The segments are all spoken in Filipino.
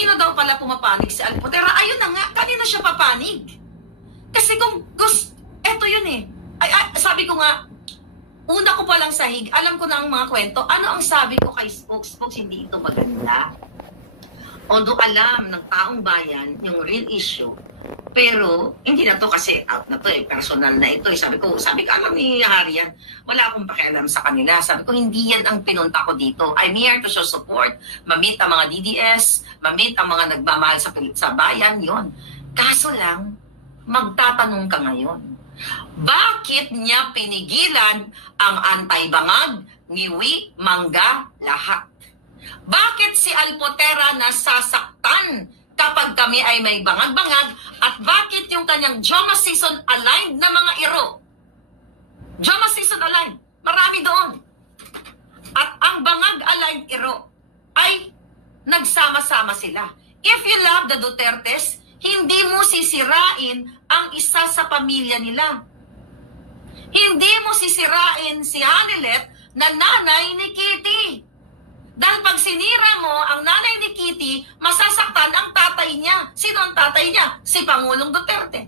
Kanino daw pala pumapanig si Alpotera? Ayun na nga, kanino siya papanig? Kasi kung gusto, eto yun eh. Sabi ko nga, una ko palang sahig, alam ko na ang mga kwento. Ano ang sabi ko kay Spokes? Hindi ito maganda. Although alam ng taong bayan yung real issue, pero hindi na to kasi out na to eh, personal na ito eh. Sabi ko alam ni Hari yan, wala akong pakialam sa kanila. Sabi ko, hindi yan ang pinunta ko dito. I'm here to show support, mamit ang mga DDS, mamit ang mga nagmamahal sa bayan, yon. Kaso lang, magtatanong ka ngayon, bakit niya pinigilan ang antay-bangag, ngiwi, mangga, lahat? Bakit si Alpotera nasasaktan kapag kami ay may bangag-bangag, at bakit yung kanyang Joma season aligned na mga iro? Joma season aligned, marami doon. At ang bangag aligned iro ay nagsama-sama sila. If you love the Dutertes, hindi mo sisirain ang isa sa pamilya nila. Hindi mo sisirain si Hanilet na nanay ni Kitty. Dahil pag sinira mo ang nanay ni Kitty, masasaktan ang tatay niya. Sino ang tatay niya? Si Pangulong Duterte.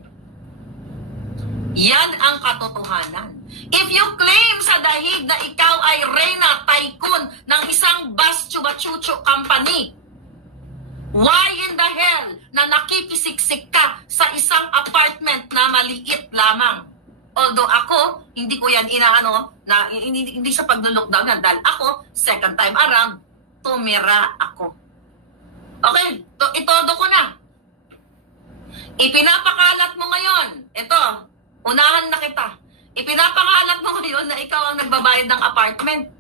Yan ang katotohanan. If you claim sa dahig na ikaw ay reyna tycoon ng isang bus chuba-chucho company, why in the hell na nakikisiksik ka sa isang apartment na maliit lamang? Although ako, hindi ko yan hindi sa pag-lockdown yan. Dahil ako, second time around, tumira ako. Okay, itodo ko na. Ipinapakalat mo ngayon. Ito, unahan na kita. Ipinapakalat mo ngayon na ikaw ang nagbabayad ng apartment.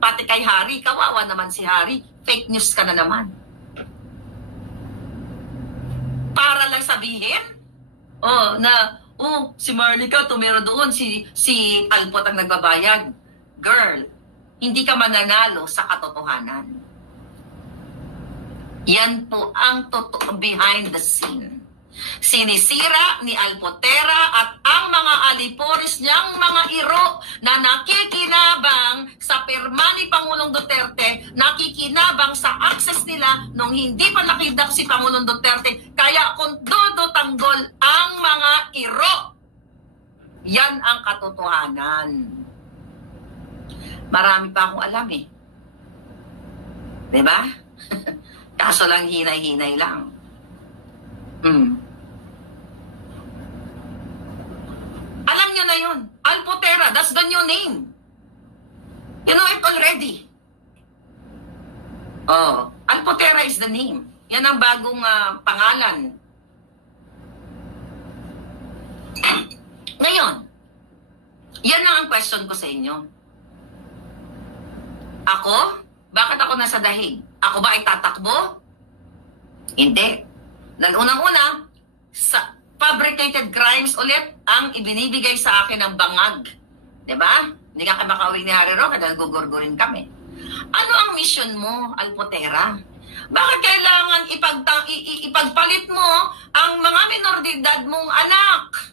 Pati kay Hari, kawawa naman si Hari. Fake news ka na naman. Para lang sabihin, si Marlica tumira doon, si Alpot ang nagbabayad. Girl, hindi ka mananalo sa katotohanan. Yan po ang totoo behind the scene. Sinisira ni Alpotera at ang mga aliporis niyang mga iro na nakikinabang sa pirma ni Pangulong Duterte, nakikinabang sa access nila nung hindi pa nakidak si Pangulong Duterte. Kaya kung tanggol ang mga iro, yan ang katotohanan. Marami pa akong alam eh. Diba? Kaso lang hinay-hinay lang. Alam nyo na yun. Alpotera, that's the new name. You know it already. Alpotera is the name. Yan ang bagong pangalan. Ngayon, yan lang ang question ko sa inyo. Ako? Bakit ako nasa dahig? Ako ba ay tatakbo? Hindi. Dahil unang-una, sa fabricated crimes ulit ang ibinibigay sa akin ng bangag. Diba? Hindi ka makauwi ni Harry Roque dahil gugurgurin kami. Ano ang mission mo, Alpotera? Bakit kailangan ipagpalit mo ang mga minor de edad mong anak?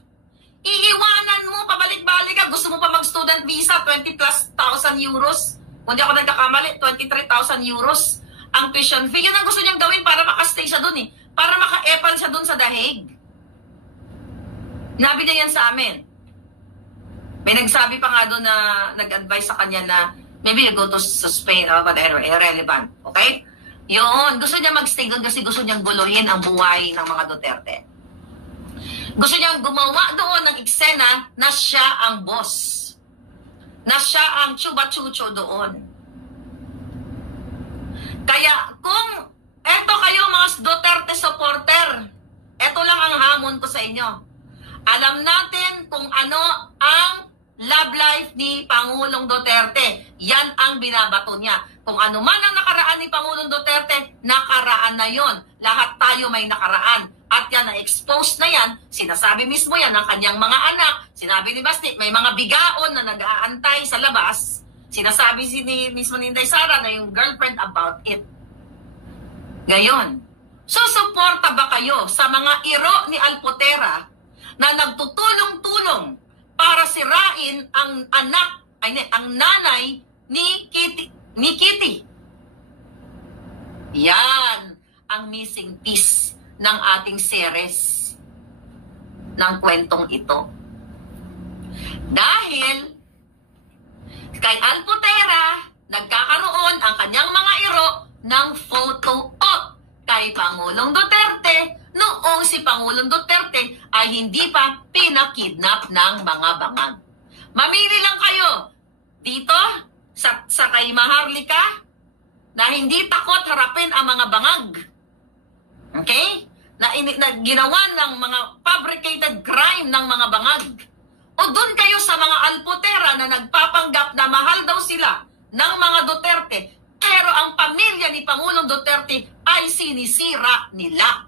Iiwanan mo, pabalik-balik ka. Gusto mo pa mag-student visa, 20,000+ euros. Kung di ako nagkakamali, 23,000 euros ang tuition fee. Yun ang gusto niyang gawin para makastay siya dun eh. Para maka-epal siya dun sa dahig. Nabi niya yan sa amin. May nagsabi pa nga doon na nag-advise sa kanya na maybe you go to Spain or whatever, irrelevant. Okay? Yun. Gusto niya mag-stay doon kasi gusto niyang guluhin ang buhay ng mga Duterte. Gusto niyang gumawa doon ng eksena na siya ang boss. Na siya ang chuba-chucho doon. Kaya kung eto kayo mga Duterte supporter, eto lang ang hamon ko sa inyo. Alam natin kung ano ang love life ni Pangulong Duterte. Yan ang binabato niya. Kung ano man ang nakaraan ni Pangulong Duterte, nakaraan na yon. Lahat tayo may nakaraan. At yan, na-expose na yan, sinasabi mismo yan ng kanyang mga anak. Sinabi ni Basti, may mga bigaon na nag-aantay sa labas. Sinasabi mismo ni Inday Sara na yung girlfriend about it. Ngayon, susuporta ba kayo sa mga iro ni Alpotera na nagtutulong-tulong para sirain ang nanay ni Kitty? Yan ang missing piece ng ating series ng kwentong ito. Dahil kay Alputera, nagkakaroon ang kanyang mga iro ng photo op kay Pangulong Duterte noong si Pangulong Duterte ay hindi pa pinakidnap ng mga bangag. Mamili lang kayo dito sa kay Maharlika na hindi takot harapin ang mga bangag. Okay? Na ginawa ng mga fabricated crime ng mga bangag. O doon kayo sa mga Alputera na nagpapanggap na mahal daw sila ng mga Duterte, pero ang pamilya ni Pangulong Duterte ay sinisira nila.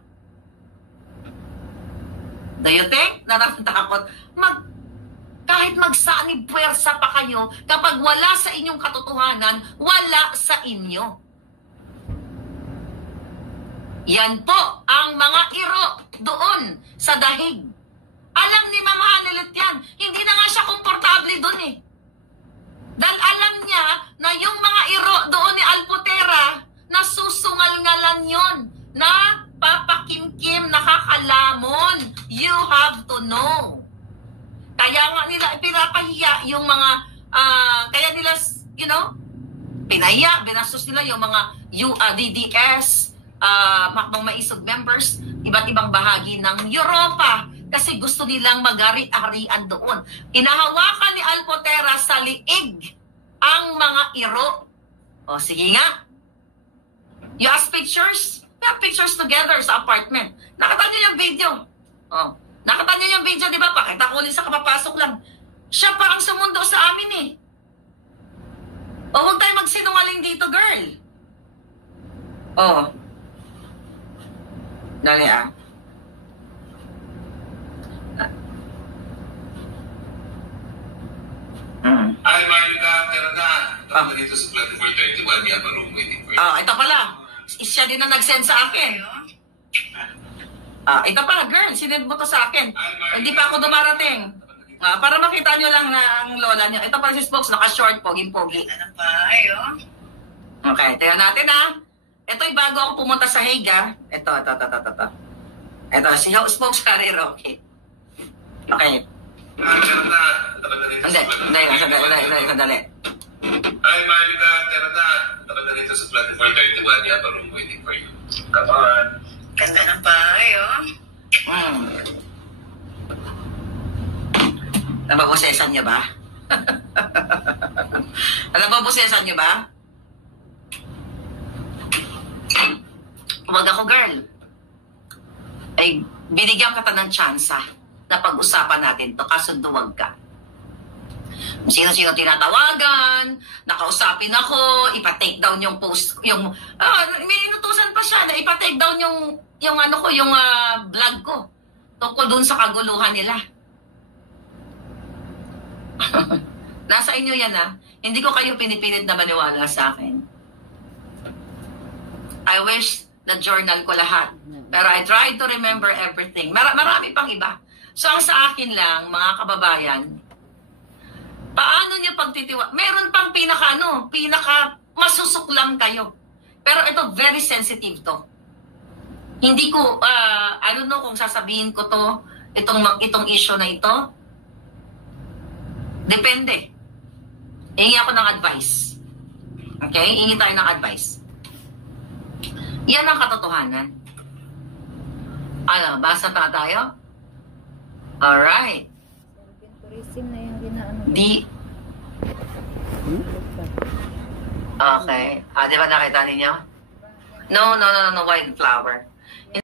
Do you think? Natatakot? Kahit magsanib puwersa pa kayo, kapag wala sa inyong katotohanan, wala sa inyo. Yan po ang mga iro doon sa dahig. Alam ni Ma'am Hanilet yan. Hindi na nga siya komportable doon eh. Dahil alam niya na yung mga iro doon ni Alputera, nasusungal-ngalan yon, na papakimkim, nakakalamon. You have to know. Kaya nga nila pinapahiya yung mga, kaya nila, pinahiya, binastos nila yung mga DDS, Makbang Maisog members, iba't ibang bahagi ng Europa. Kasi gusto nilang magari-arian doon. Inahawakan ni Alputera sa liig ang mga iro. O, sige nga. You ask pictures? We have pictures together sa apartment. Nakita niyo yung video. O, nakita niyo yung video, di ba? Pakita ko ulit sa kapapasok lang. Siya pa ang sumundo sa amin eh. O, huwag tayo magsinungaling dito, girl. O. Dali ah. Hi, Marika. Meron na. Tama dito sa 2431. We have a room waiting for you. Ito pala. Siya din na nag-send sa akin. Ito pa, girl. Sinend mo to sa akin. Hindi pa ako dumarating. Para makita nyo lang na ang lola nyo. Ito pala si Spokes. Naka-short, pogi-pogi. Okay, tingnan natin Ito'y bago ako pumunta sa Hague Ito. Ito, si Spokes Carrero. Okay. Okay. Meron na. Tama na dito sa 2431. Sandali. Hi, Marika. Meron na. Tama na dito sa 2431. We have a room waiting for you. Come on. Ganda ng bahay, Nababosesan niyo ba? Nababosesan niyo ba? Huwag ako, girl. Ay, binigyan ka ng tsansa na pag-usapan natin to, kasunduwag ka. Sino-sino tinatawagan, nakausapin ako, ipa-take down yung post, may inutusan pa siya na ipa-take down yung vlog ko tungkol dun sa kaguluhan nila. Nasa inyo yan Hindi ko kayo pinipilit na maniwala sa akin. I wish na journal ko lahat. Pero I try to remember everything. Marami pang iba. So, ang sa akin lang, mga kababayan, paano nyo meron pang pinaka masusuklam kayo. Pero ito, very sensitive to. Hindi ko, I don't know kung sasabihin ko to, itong issue na ito. Depende. Hingi ako ng advice. Okay? Hingi tayo ng advice. Yan ang katotohanan. Basa tayo? Alright. Tourism na yung ginaano. Okay. Di ba nakita ninyo? No, wildflower.